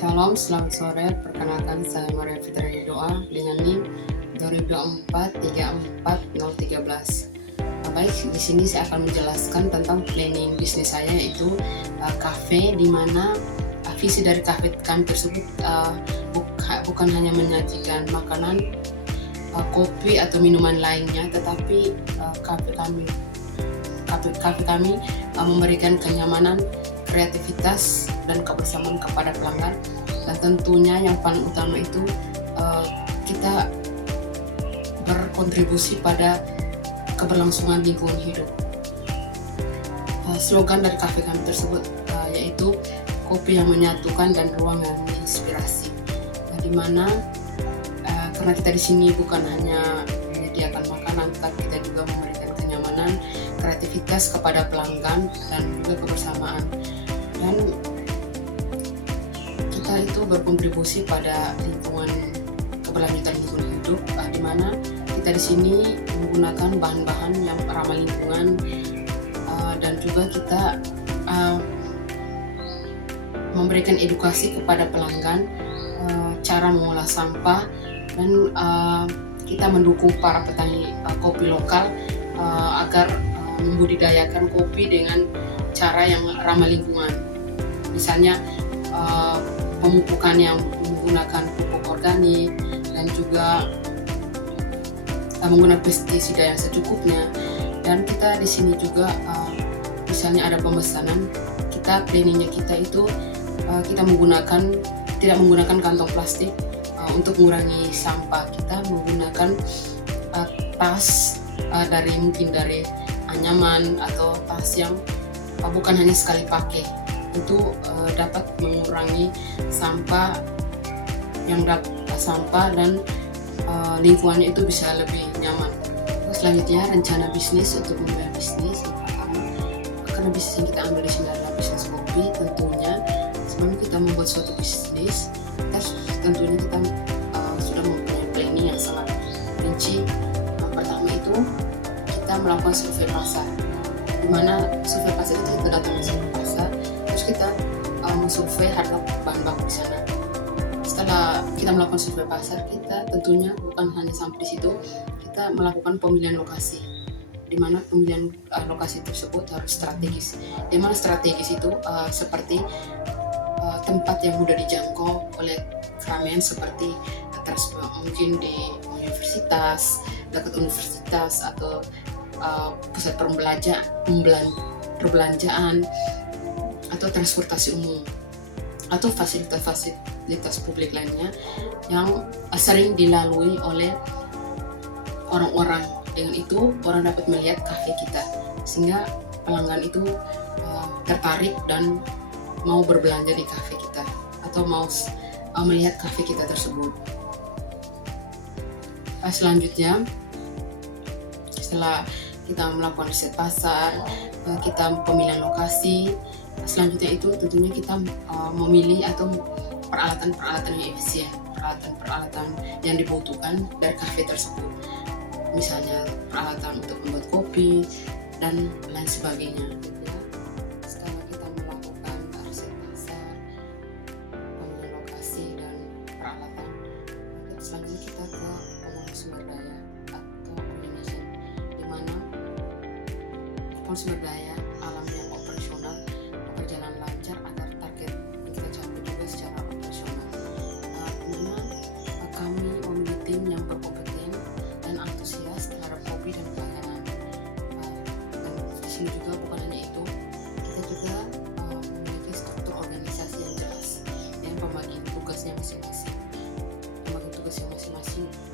Shalom, selamat sore. Perkenalkan saya Maria Fitri Doa dengan NIM 2024-34013. Baik, di sini saya akan menjelaskan tentang planning bisnis saya, yaitu kafe, di mana visi dari kafe kami tersebut bukan hanya menyajikan makanan, kopi atau minuman lainnya, tetapi kafe kami memberikan kenyamanan, kreativitas, dan kebersamaan kepada pelanggan. Dan tentunya yang paling utama itu kita berkontribusi pada keberlangsungan lingkungan hidup. Slogan dari kafe kami tersebut yaitu kopi yang menyatukan dan ruang yang menginspirasi. Di mana karena kita di sini bukan hanya menyediakan makanan, tetapi kita juga memberikan kenyamanan, kreativitas kepada pelanggan, dan juga kebersamaan. Dan kita itu berkontribusi pada keberlanjutan lingkungan hidup, di mana kita di sini menggunakan bahan-bahan yang ramah lingkungan, dan juga kita memberikan edukasi kepada pelanggan cara mengolah sampah, dan kita mendukung para petani kopi lokal agar membudidayakan kopi dengan cara yang ramah lingkungan. Misalnya pemupukan yang menggunakan pupuk organik, dan juga menggunakan pestisida yang secukupnya. Dan kita di sini juga misalnya ada pemesanan, kita planningnya kita itu kita tidak menggunakan kantong plastik untuk mengurangi sampah. Kita menggunakan tas dari anyaman atau tas yang bukan hanya sekali pakai. Itu dapat mengurangi sampah dan lingkungannya itu bisa lebih nyaman. Selanjutnya, rencana bisnis untuk memulai bisnis. Yang pertama, karena bisnis yang kita ambil di sini adalah bisnis kopi, tentunya sebelum kita membuat suatu bisnis, tentunya kita sudah mempunyai planning yang sangat rinci. Yang pertama itu kita melakukan survei pasar, di mana survei pasar itu kita datang ke pasar, terus kita mensurvei harga bahan baku di sana. Setelah kita melakukan survei pasar, kita tentunya bukan hanya sampai di situ, kita melakukan pemilihan lokasi, di mana pemilihan lokasi tersebut harus strategis. Di mana strategis itu seperti tempat yang mudah dijangkau oleh keramaian, seperti mungkin di universitas, dekat universitas, atau pusat perbelanjaan, atau transportasi umum, atau fasilitas publik lainnya yang sering dilalui oleh orang-orang. Dengan itu orang dapat melihat kafe kita, sehingga pelanggan itu tertarik dan mau berbelanja di kafe kita, atau mau melihat kafe kita tersebut. Selanjutnya, setelah kita melakukan riset pasar, kita pemilihan lokasi, selanjutnya itu tentunya kita memilih atau peralatan-peralatan yang efisien, peralatan-peralatan yang dibutuhkan dari kafe tersebut. Misalnya peralatan untuk membuat kopi dan lain sebagainya. Setelah kita melakukan riset pasar, pemilihan lokasi, dan peralatan, selanjutnya kita ke pengelolaan sumber daya atau management, di mana sumber daya alam yang operasional berjalan lancar agar target yang kita capai juga secara operasional. Dimana kami memilih tim yang berkompeten dan antusias terhadap kopi dan pelayanan. Dan di sini juga bukan hanya itu, kita juga memiliki struktur organisasi yang jelas dan pembagian tugasnya masing-masing,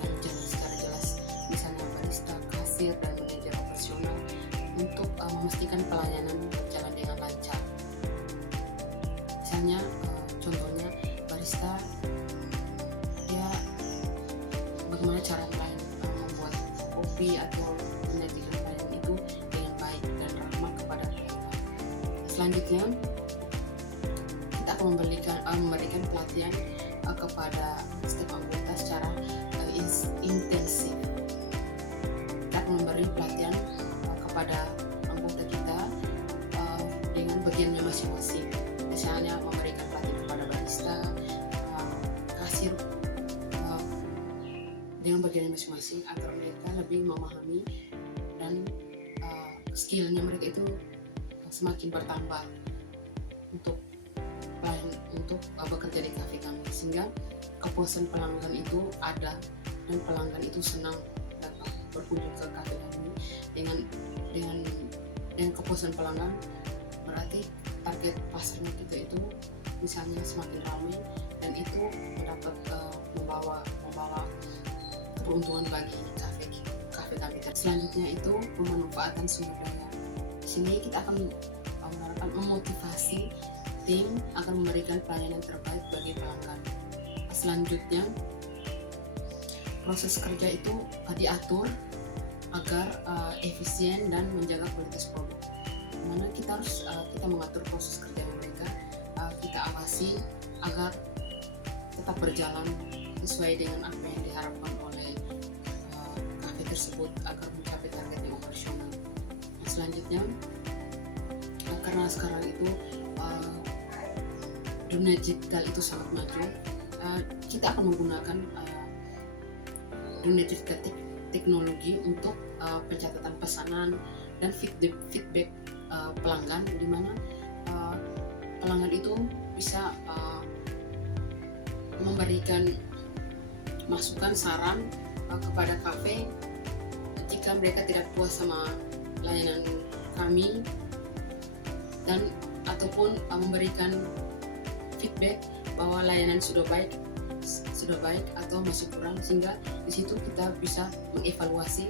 dan jalan secara jelas. Misalnya barista, kasir, dan manajer operasional untuk memastikan pelayanan berjalan dengan lancar. Misalnya contohnya barista, dia bagaimana cara membuat kopi atau menyajikan pelayanan itu dengan baik dan ramah kepada pelanggan. Selanjutnya, kita akan memberikan pelatihan kepada setiap anggota secara intensif. Kita akan memberi pelatihan kepada anggota kita dengan bagiannya masing-masing. Misalnya memberikan pelatihan kepada barista, dengan bagiannya masing-masing agar mereka lebih memahami dan skillnya mereka itu semakin bertambah untuk bekerja di kafe kami, sehingga kepuasan pelanggan itu ada dan pelanggan itu senang datang berkunjung ke kafe kami. Dengan kepuasan pelanggan berarti target pasarnya kita itu misalnya semakin ramai, dan itu dapat membawa keuntungan bagi kafe kami. Selanjutnya itu pemanfaatan sumber daya. Di sini kita akan memotivasi tim akan memberikan pelayanan terbaik bagi pelanggan. Selanjutnya, proses kerja itu diatur agar efisien dan menjaga kualitas produk. Dimana kita harus kita mengatur proses kerja mereka, kita awasi agar tetap berjalan sesuai dengan apa yang diharapkan oleh kafe tersebut agar mencapai target yang operasional. Selanjutnya, karena sekarang itu dunia digital itu sangat maju, kita akan menggunakan dunia digital teknologi untuk pencatatan pesanan dan feedback pelanggan, di mana pelanggan itu bisa memberikan masukan saran kepada kafe jika mereka tidak puas sama layanan kami, dan ataupun memberikan feedback bahwa layanan sudah baik atau masih kurang, sehingga di situ kita bisa mengevaluasi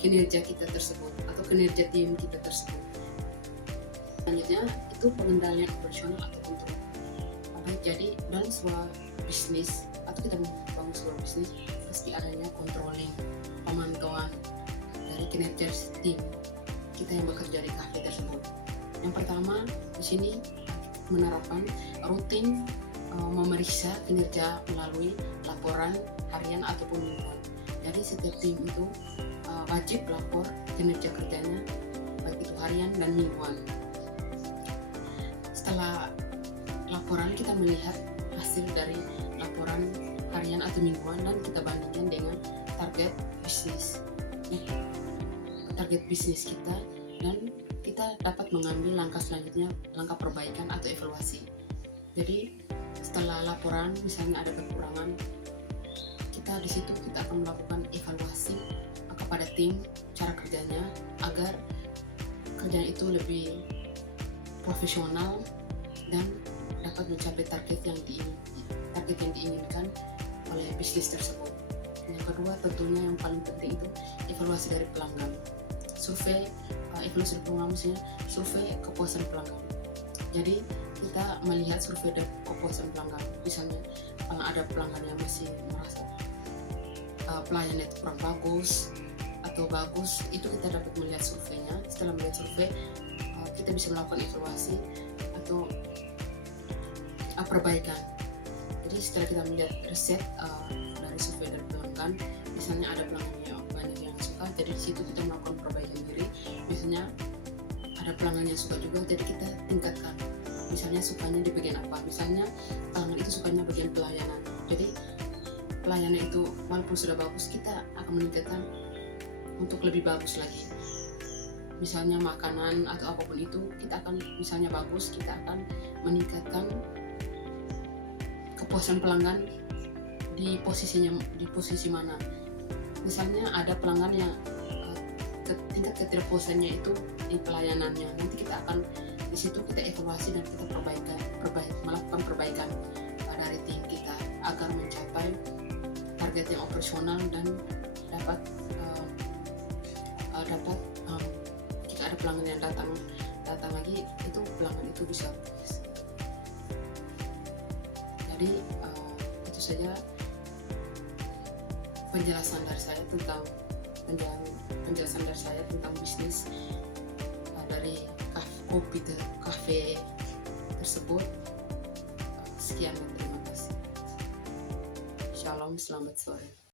kinerja kita tersebut atau kinerja tim kita tersebut. Selanjutnya itu pengendalian operasional atau kontrol. Jadi dalam sebuah bisnis atau kita membangun sebuah bisnis pasti adanya controlling, pemantauan dari kinerja tim kita yang bekerja di kafe tersebut. Yang pertama di sini menerapkan rutin memeriksa kinerja melalui laporan harian ataupun mingguan. Jadi setiap tim itu wajib lapor kinerja kerjanya, baik itu harian dan mingguan. Setelah laporan, kita melihat hasil dari laporan harian atau mingguan dan kita bandingkan dengan target bisnis kita, dan kita dapat mengambil langkah selanjutnya, langkah perbaikan atau evaluasi. Jadi setelah laporan misalnya ada kekurangan, kita di situ kita akan melakukan evaluasi kepada tim cara kerjanya agar kerjaan itu lebih profesional dan dapat mencapai target yang diinginkan oleh bisnis tersebut. Yang kedua tentunya yang paling penting itu evaluasi dari pelanggan. Evaluasi pelanggan misalnya survei kepuasan pelanggan. Jadi kita melihat survei dari kepuasan pelanggan. Misalnya ada pelanggan yang masih merasa pelayanan itu kurang bagus atau bagus, itu kita dapat melihat surveinya. Setelah melihat survei, kita bisa melakukan evaluasi atau perbaikan. Jadi setelah kita melihat riset dari survei dari pelanggan, misalnya ada pelanggan yang banyak yang suka, jadi di situ kita melakukan perbaikan diri. Misalnya ada pelanggan yang suka juga, jadi kita tingkatkan. Misalnya sukanya di bagian apa? Misalnya pelanggan itu sukanya bagian pelayanan. Jadi pelayanan itu walaupun sudah bagus, kita akan meningkatkan untuk lebih bagus lagi. Misalnya makanan atau apapun itu, kita akan misalnya bagus, kita akan meningkatkan kepuasan pelanggan di posisi mana. Misalnya ada pelanggan yang tingkat ketidakpuasannya itu di pelayanannya, nanti kita akan di situ kita evaluasi dan kita melakukan perbaikan dari tim kita agar mencapai target yang operasional dan dapat jika ada pelanggan yang datang lagi, itu pelanggan itu bisa puas. Jadi itu saja penjelasan dari saya tentang bisnis dari kafe tersebut. Sekian dan terima kasih. Shalom, selamat sore.